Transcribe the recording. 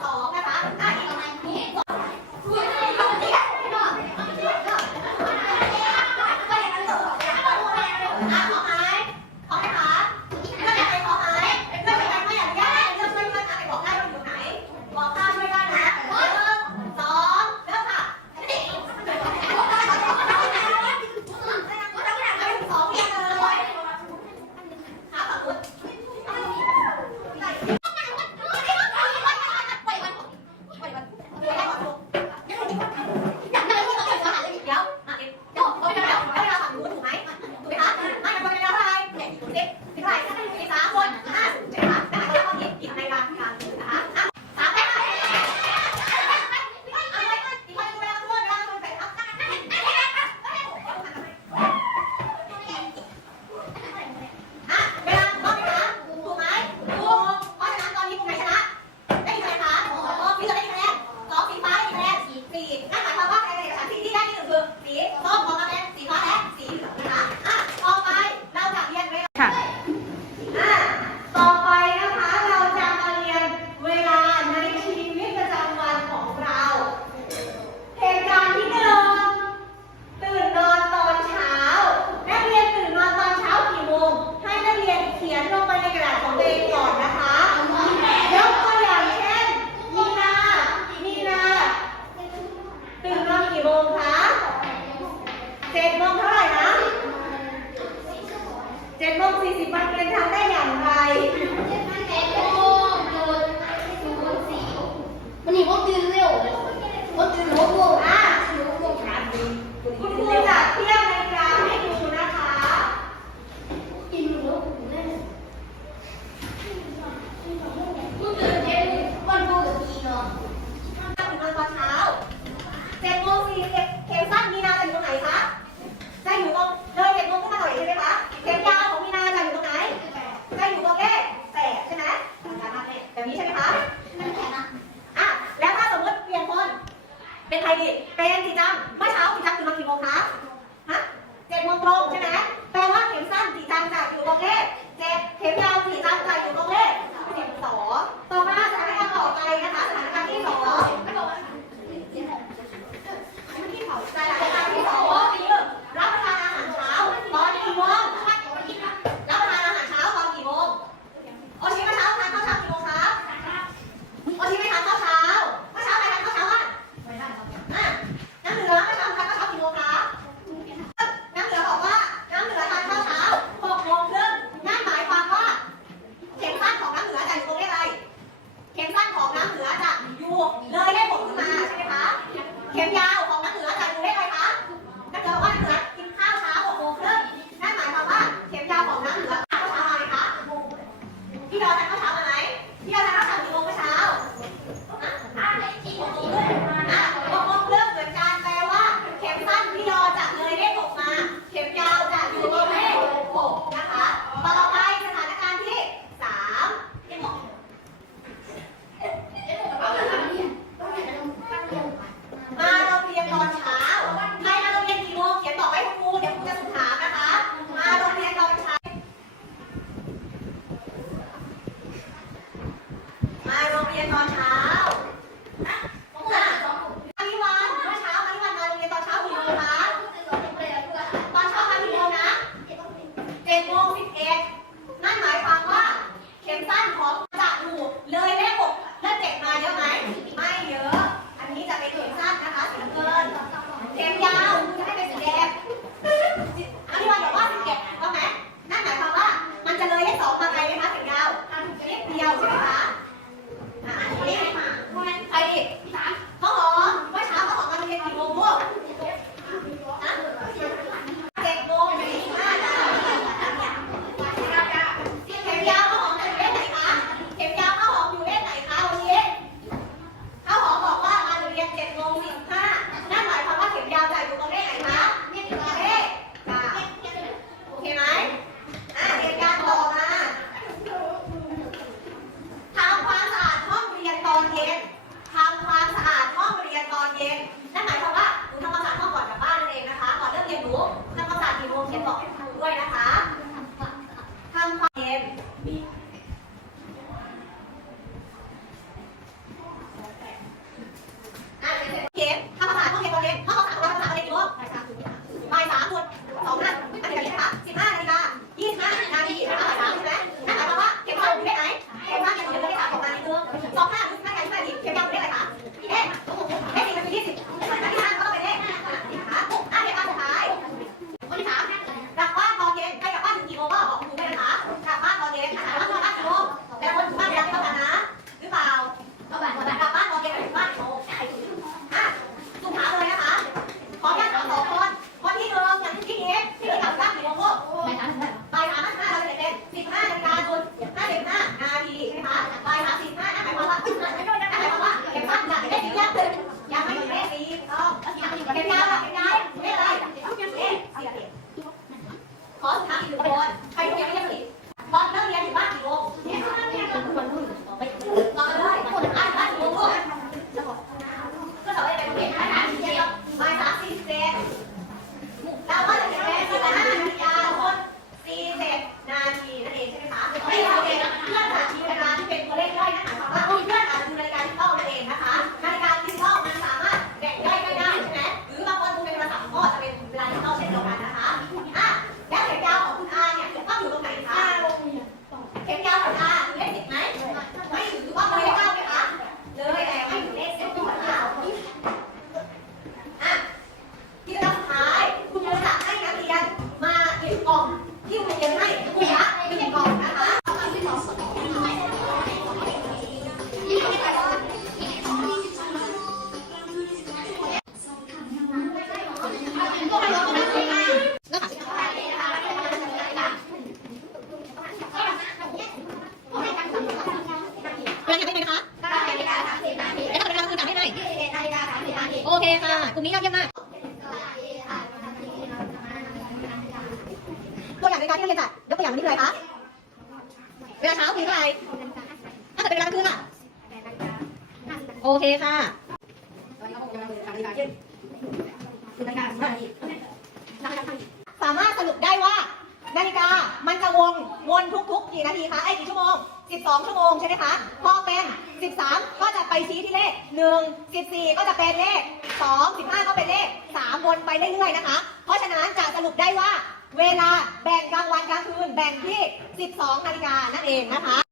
到了。甜甜。 รียนตอนเช้า ฬิกาที่นักเรียนจัดยกตัวอย่างวันี้คืออะไรคะ เวลาเช้าคือเท่าไรถ้าเกิดเป็นกลางคืนอะโอเคค่ะสามารถสรุปได้ว่านาฬิกา มันจะวงวนทุกๆกี่นาทีคะ ไอ้กี่ชั่วโมง 12 ชั่วโมงใช่ไหมคะ พอเป็น 13 ก็จะไปชี้ที่เลข 1 14 ก็จะเป็นเลข 2 15 ก็เป็นเลข 3 วนไปเรื่อยๆนะคะ เพราะฉะนั้นจะสรุปได้ว่า เวลาแบ่งกลางวันกลางคืนแบ่งที่ 12นาฬิกานั่นเองนะคะ